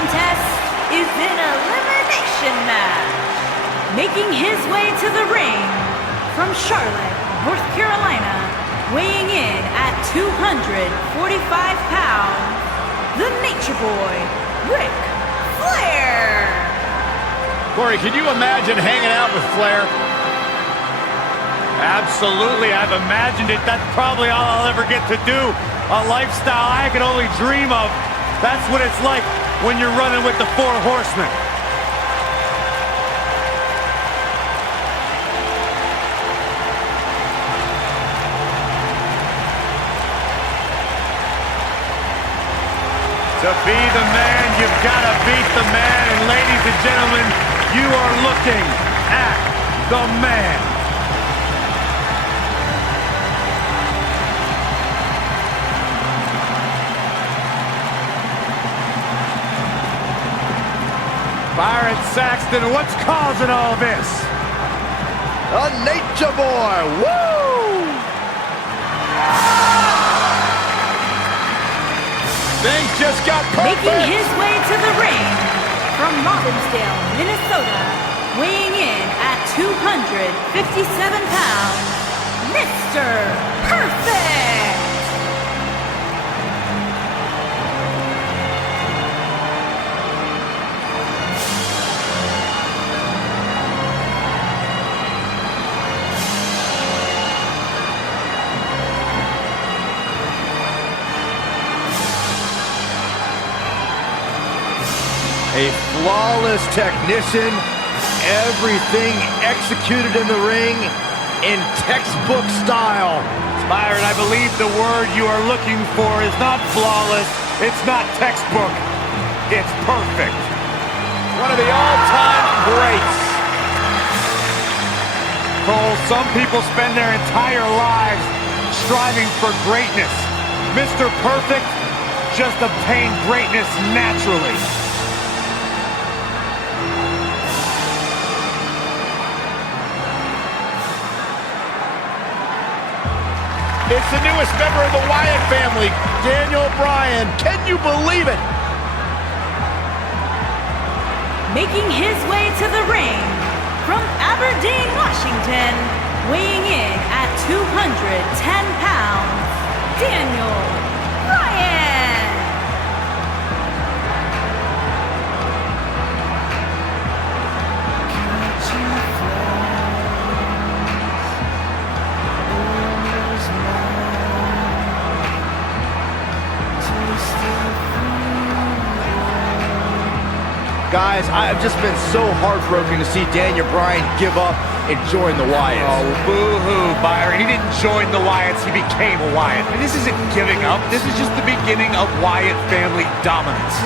contest is an elimination match. Making his way to the ring from Charlotte, North Carolina, weighing in at 245 pounds, the Nature Boy, Ric Flair. Corey, can you imagine hanging out with Flair? Absolutely, I've imagined it. That's probably all I'll ever get to do. A lifestyle I can only dream of. That's what it's like when you're running with the Four Horsemen. To be the man, you've got to beat the man. And ladies and gentlemen, you are looking at the man. Byron Saxton, what's causing all this? A Nature Boy, woo! Things just got perfect. Making his way to the ring from Martinsdale, Minnesota, weighing in at 257 pounds, Mr. Perfect! A flawless technician, everything executed in the ring in textbook style. Byron, I believe the word you are looking for is not flawless, it's not textbook, it's perfect. One of the all-time greats. Cole, some people spend their entire lives striving for greatness. Mr. Perfect just obtained greatness naturally. It's the newest member of the Wyatt family, Daniel Bryan. Can you believe it? Making his way to the ring from Aberdeen, Washington, weighing in at 210 pounds, Daniel Bryan. Guys, I've just been so heartbroken to see Daniel Bryan give up and join the Wyatts. Oh, boo-hoo, Byron. He didn't join the Wyatts, he became a Wyatt. And this isn't giving up, this is just the beginning of Wyatt family dominance.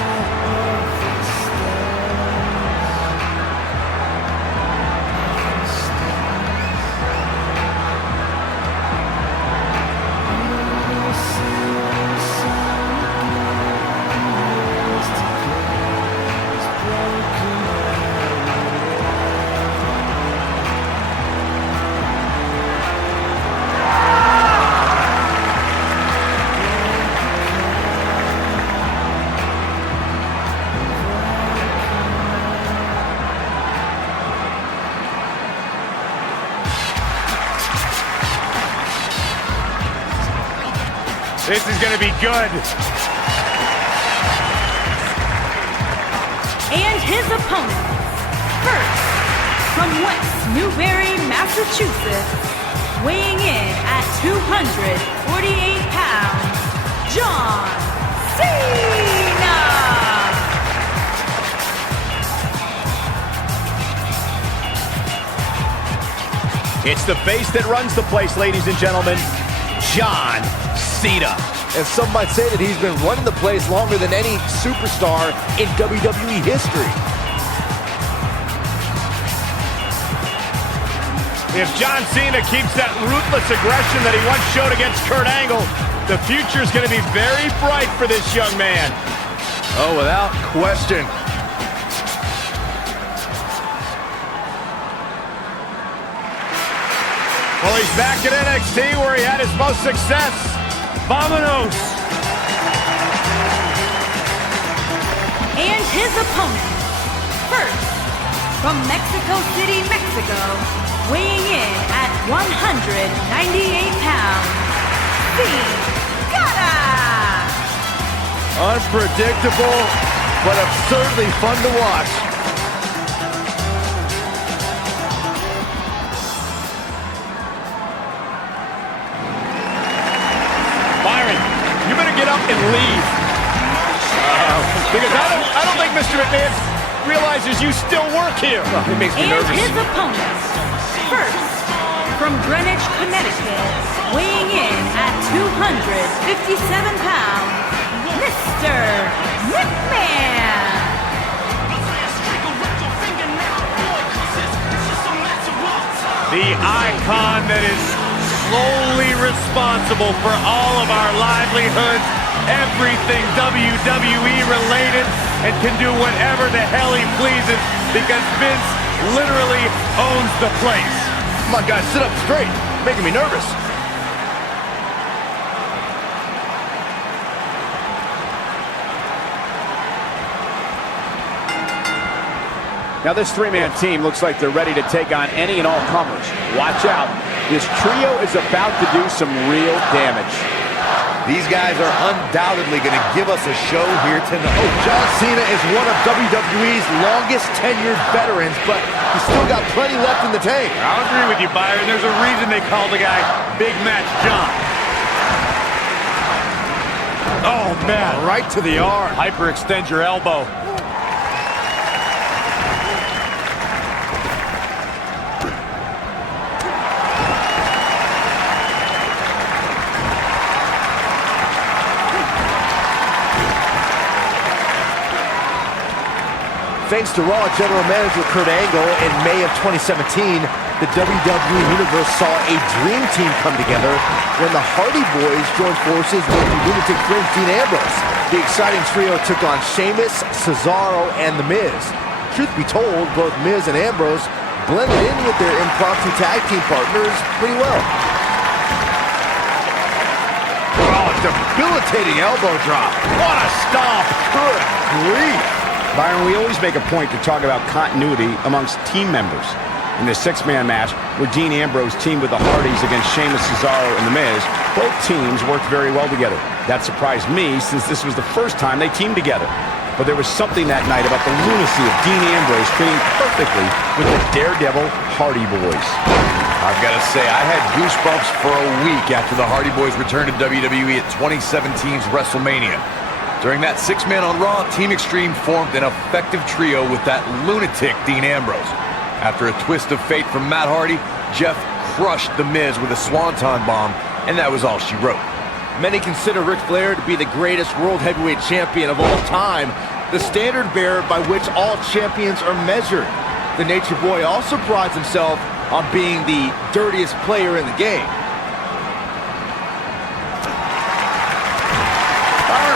This is going to be good. And his opponent, first, from West Newbury, Massachusetts, weighing in at 248 pounds, John Cena! It's the face that runs the place, ladies and gentlemen, John Cena. And some might say that he's been running the place longer than any superstar in WWE history. If John Cena keeps that ruthless aggression that he once showed against Kurt Angle, the future is going to be very bright for this young man. Oh, without question. Well, he's back at NXT where he had his most success. Vamonos! And his opponents. First, from Mexico City, Mexico, weighing in at 198 pounds, Cena. Unpredictable, but absurdly fun to watch. Byron, you better get up and leave. Because I don't think Mr. McMahon realizes you still work here. Oh, it makes me nervous. And his opponents. First, from Greenwich, Connecticut, weighing in at 257 pounds, Mr. McMahon. The icon that is slowly responsible for all of our livelihoods, everything WWE related, and can do whatever the hell he pleases because Vince literally owns the place. Come on, guys, sit up straight. Making me nervous. Now this three-man team looks like they're ready to take on any and all comers. Watch out. This trio is about to do some real damage. These guys are undoubtedly going to give us a show here tonight. Oh, John Cena is one of WWE's longest tenured veterans, but he's still got plenty left in the tank. I'll agree with you, Byron. There's a reason they call the guy Big Match John. Oh, man. Right to the arm. Hyperextend your elbow. Thanks to Raw General Manager Kurt Angle, in May of 2017, the WWE Universe saw a dream team come together when the Hardy Boys joined forces with the lunatic fringe Dean Ambrose. The exciting trio took on Sheamus, Cesaro, and The Miz. Truth be told, both Miz and Ambrose blended in with their impromptu tag team partners pretty well. Oh, debilitating elbow drop. What a stomp. Good grief. Byron, we always make a point to talk about continuity amongst team members. In the six-man match, where Dean Ambrose teamed with the Hardys against Sheamus, Cesaro, and The Miz, both teams worked very well together. That surprised me, since this was the first time they teamed together. But there was something that night about the lunacy of Dean Ambrose fitting perfectly with the Daredevil Hardy Boys. I've got to say, I had goosebumps for a week after the Hardy Boys returned to WWE at 2017's WrestleMania. During that six-man on Raw, Team Extreme formed an effective trio with that lunatic Dean Ambrose. After a twist of fate from Matt Hardy, Jeff crushed The Miz with a swanton bomb, and that was all she wrote. Many consider Ric Flair to be the greatest world heavyweight champion of all time, the standard bearer by which all champions are measured. The Nature Boy also prides himself on being the dirtiest player in the game.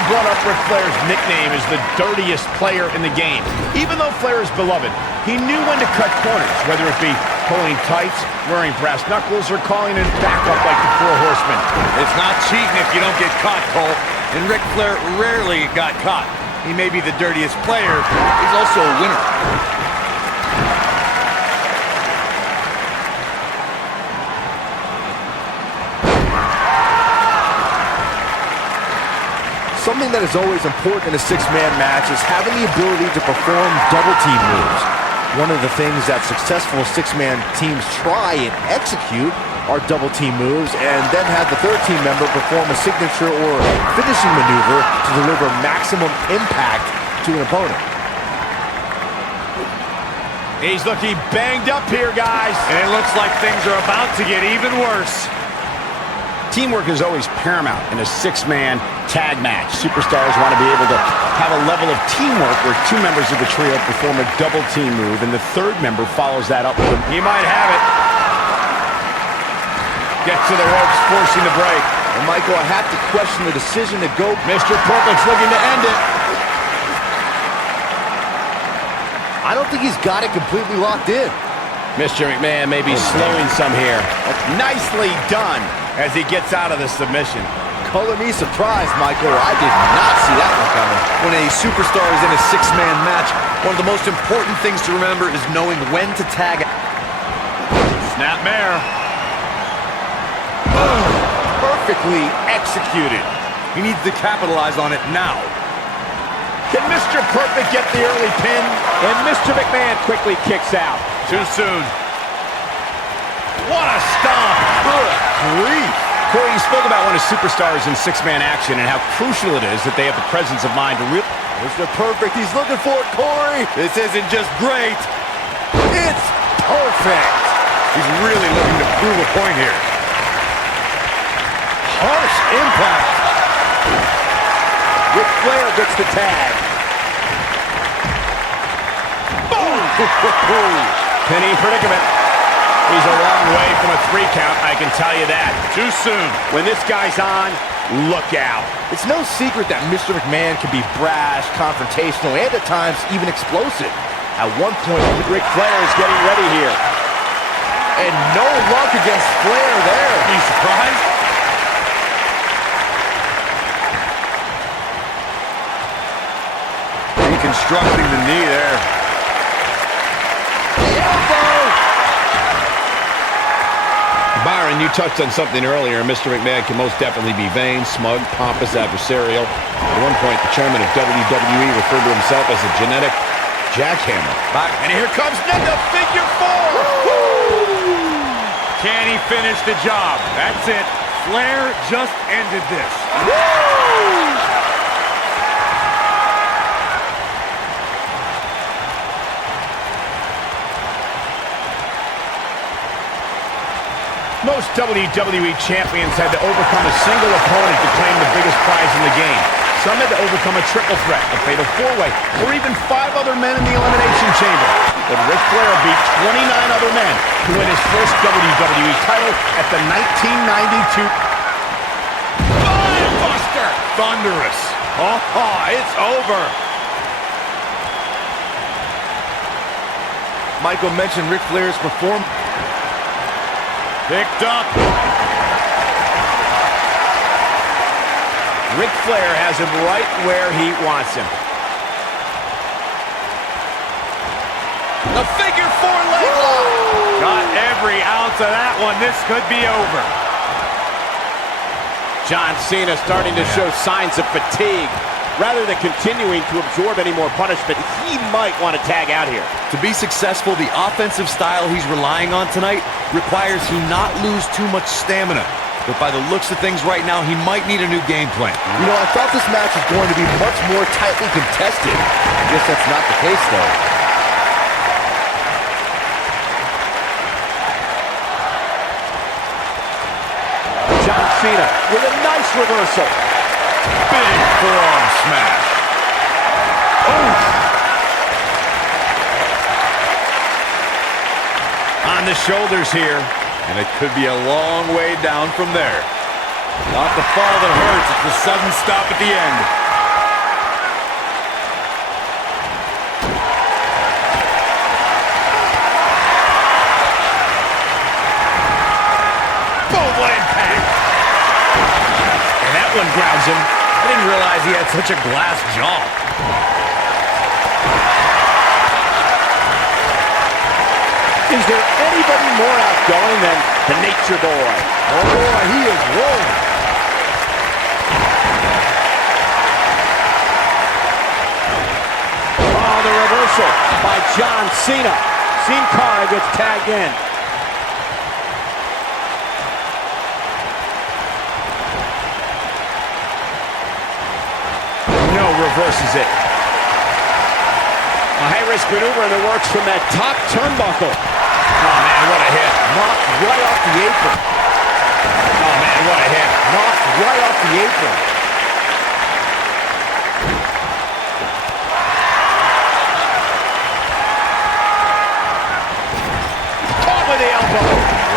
Brought up Ric Flair's nickname as the dirtiest player in the game. Even though Flair is beloved, he knew when to cut corners, whether it be pulling tights, wearing brass knuckles, or calling in backup like the Four Horsemen. It's not cheating if you don't get caught, Cole. And Ric Flair rarely got caught. He may be the dirtiest player, he's also a winner. Something that is always important in a six-man match is having the ability to perform double team moves. One of the things that successful six-man teams try and execute are double team moves, and then have the third team member perform a signature or finishing maneuver to deliver maximum impact to an opponent. He's looking banged up here, guys. And it looks like things are about to get even worse. Teamwork is always paramount in a six-man tag match. Superstars want to be able to have a level of teamwork where two members of the trio perform a double team move, and the third member follows that up with a... He might have it. Gets to the ropes, forcing the break. And Michael, I have to question the decision to go. Mr. Perfect's looking to end it. I don't think he's got it completely locked in. Mr. McMahon may be slowing some here. Nicely done as he gets out of the submission. Color me surprised, Michael. I did not see that one coming. When a superstars in a six-man match, one of the most important things to remember is knowing when to tag. Snapmare. Perfectly executed. He needs to capitalize on it now. Can Mr. Perfect get the early pin? And Mr. McMahon quickly kicks out. Too soon. What a stomp. Good grief. Corey, you spoke about when a superstar is in six-man action and how crucial it is that they have the presence of mind to really... Mr. Perfect, he's looking for it, Corey. This isn't just great. It's perfect. He's really looking to prove a point here. Harsh impact. Ric Flair gets the tag. Boom! Penny predicament. He's a long way from a 3 count, I can tell you that. Too soon. When this guy's on, look out. It's no secret that Mr. McMahon can be brash, confrontational, and at times even explosive. At one point, Ric Flair is getting ready here. and no luck against Flair there. Are you surprised? Deconstructing the knee there. Byron, you touched on something earlier. Mr. McMahon can most definitely be vain, smug, pompous, adversarial. At one point, the chairman of WWE referred to himself as a genetic jackhammer. And here comes Nigga figure 4. Can he finish the job? That's it. Flair just ended this. Most WWE champions had to overcome a single opponent to claim the biggest prize in the game. Some had to overcome a triple threat, a fatal 4-way, or even 5 other men in the Elimination Chamber. But Ric Flair beat 29 other men to win his first WWE title at the 1992... Buster! Thunderous. It's over. Michael mentioned Ric Flair's performance. Picked up. Ric Flair has him right where he wants him. A figure 4 leg lock. Got every ounce of that one. This could be over. John Cena starting to show signs of fatigue. Rather than continuing to absorb any more punishment, he might want to tag out here. To be successful, the offensive style he's relying on tonight requires he not lose too much stamina. But by the looks of things right now, he might need a new game plan. You know, I thought this match was going to be much more tightly contested. I guess that's not the case, though. John Cena with a nice reversal. Big forearm smash. On the shoulders here. And it could be a long way down from there. Not the fall that hurts, it's the sudden stop at the end. Boom, what impact. And that one grounds him. I didn't realize he had such a glass jaw. Is there anybody more outgoing than the Nature Boy? Oh, boy, he is rolling. Oh, the reversal by John Cena. Sin Cara gets tagged in. No, reverses it. A high-risk maneuver in the works from that top turnbuckle. Oh, man, what a hit. Knocked right off the apron. Oh, man, what a hit. Knocked right off the apron. Caught with the elbow.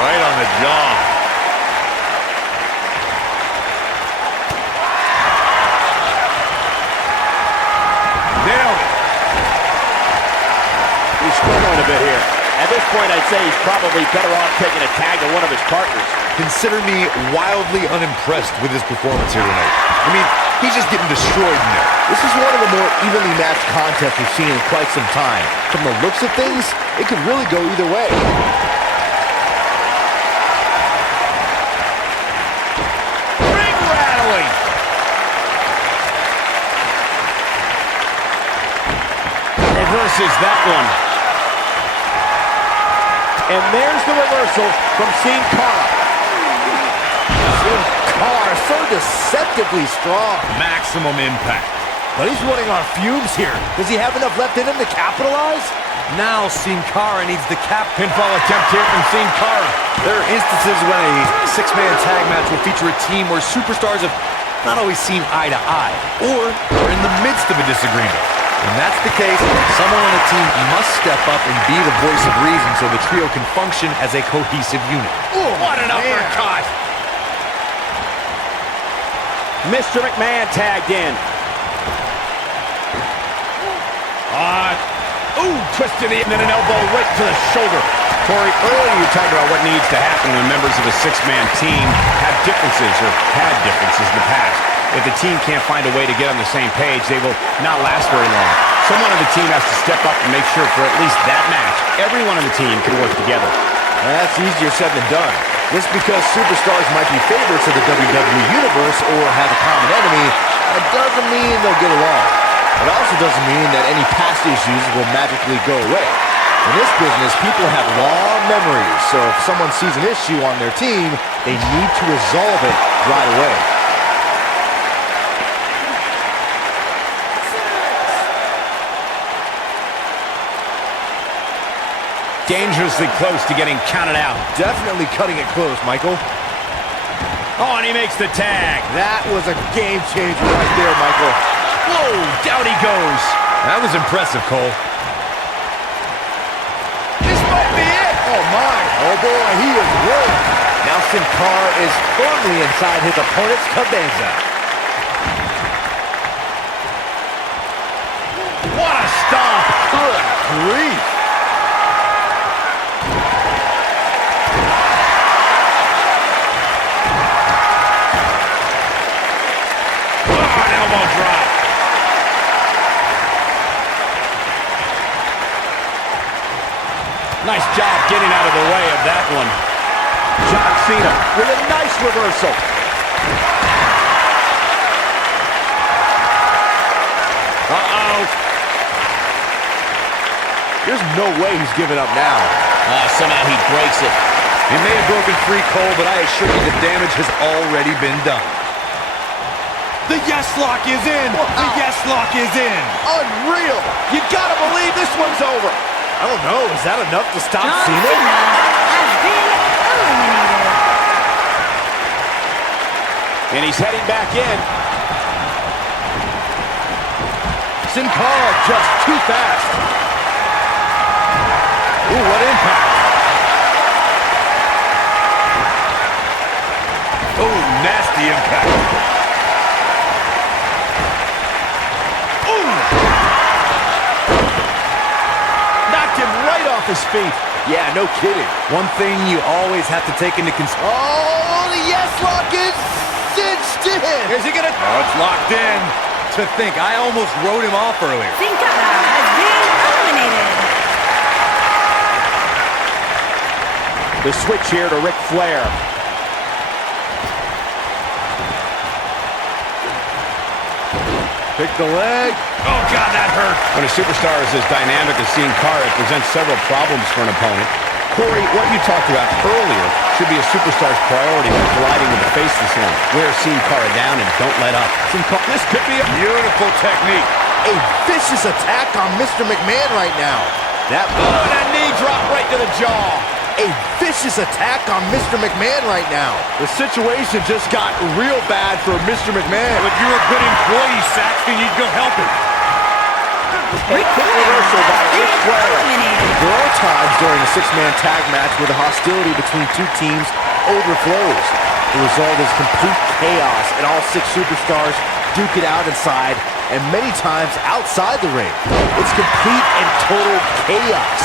Right on the jaw. Nailed it. He's struggling a bit here. At this point, I'd say he's probably better off taking a tag to one of his partners. Consider me wildly unimpressed with his performance here tonight. I mean, he's just getting destroyed in there. This is one of the more evenly matched contest we've seen in quite some time. From the looks of things, it could really go either way. Ring rattling. Reverses that one. And there's the reversal from Sin Cara. Sin Cara, so deceptively strong. Maximum impact. But he's running on fumes here. Does he have enough left in him to capitalize? Now Sin Cara needs the cap. Pinfall attempt here from Sin Cara. There are instances when a six-man tag match will feature a team where superstars have not always seen eye to eye, or are in the midst of a disagreement. When that's the case, someone on the team must step up and be the voice of reason so the trio can function as a cohesive unit. Ooh, what an uppercut! Mr. McMahon tagged in. Twisted in, and then an elbow right to the shoulder. Corey, earlier you talked about what needs to happen when members of a six-man team have differences or had differences in the past. If the team can't find a way to get on the same page, they will not last very long. Someone on the team has to step up and make sure for at least that match, everyone on the team can work together. That's easier said than done. Just because superstars might be favorites of the WWE Universe or have a common enemy, that doesn't mean they'll get along. It also doesn't mean that any past issues will magically go away. In this business, people have long memories, so if someone sees an issue on their team, they need to resolve it right away. Dangerously close to getting counted out. Definitely cutting it close, Michael. Oh, and he makes the tag. That was a game changer right there, Michael. Whoa, down he goes. That was impressive, Cole. This might be it. Oh, my. Oh, boy, he is rolling. Now Sin Cara is firmly inside his opponent's cabeza. What a stomp. Good grief. Oh, an elbow drop. Nice job getting out of the way of that one. John Cena with a nice reversal. Uh-oh. There's no way he's giving up now. Somehow he breaks it. He may have broken free, Cole, but I assure you the damage has already been done. The yes lock is in. The yes lock is in. Unreal. You gotta believe this one's over. I don't know. Is that enough to stop John Cena? Cena has been eliminated. And he's heading back in. Sin Cara just too fast. Ooh, what impact. Oh, nasty impact. Off his feet. Yeah, no kidding. One thing you always have to take into consideration. Oh, the yes lock is cinched in. Is he gonna? Oh, it's locked in. To think, I almost wrote him off earlier. Sin Cara has been eliminated. The switch here to Ric Flair. Pick the leg. Oh, God, that hurt. When a superstar is as dynamic as Sin Cara, it presents several problems for an opponent. Corey, what you talked about earlier should be a superstar's priority when colliding with the faceless one. Wear Sin Cara down and don't let up. This could be a beautiful technique. A vicious attack on Mr. McMahon right now. That knee drop right to the jaw. A vicious attack on Mr. McMahon right now. The situation just got real bad for Mr. McMahon. If you're a good employee, Saxton, you'd go help him. Ric Reversal by Ric Flair. eliminated. There are times during a six-man tag match where the hostility between two teams overflows. The result is complete chaos, and all six superstars duke it out inside, and many times outside the ring. It's complete and total chaos.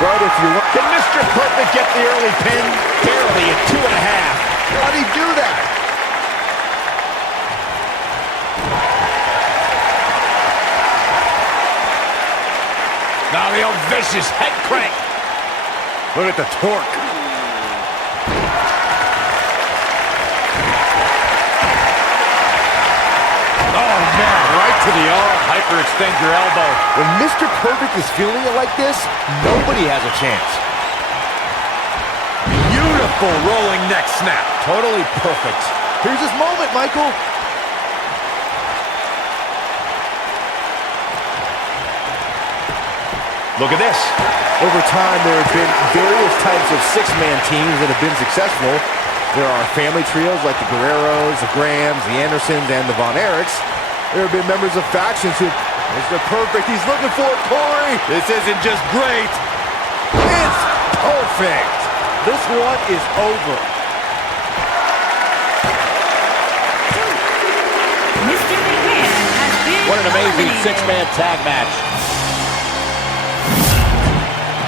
But if you look, Can Mr. Perfect get the early pin? Barely at 2.5. how'd he do that? Now the old vicious head crank. Look at the torque. Oh, man, right to the arm. Hyperextend your elbow. When Mr. Perfect is feeling it like this, nobody has a chance. Beautiful rolling neck snap. Totally perfect. Here's his moment, Michael. Look at this. Over time, there have been various types of six-man teams that have been successful. There are family trios like the Guerreros, the Grahams, the Andersons, and the Von Erichs. There have been members of factions who... Mr. Perfect, he's looking for it, Corey. This isn't just great. It's perfect. This one is over. Mr. McMahon has been What an amazing eliminated. six-man tag match.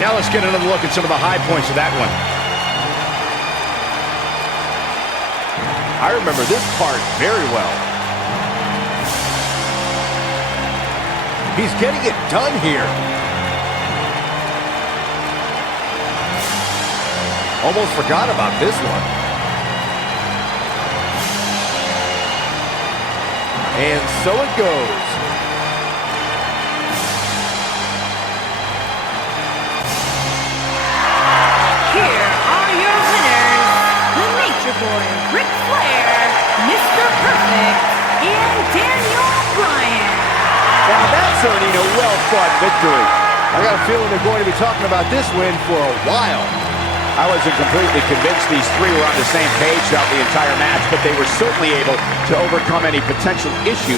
Now let's get another look at some of the high points of that one. I remember this part very well. He's getting it done here. Almost forgot about this one. And so it goes. Here are your winners, the Nature Boy, Ric Flair, Mr. Perfect, and Daniel Bryan. Now that's earning a well-fought victory. I got a feeling they're going to be talking about this win for a while. I wasn't completely convinced these three were on the same page throughout the entire match, but they were certainly able to overcome any potential issues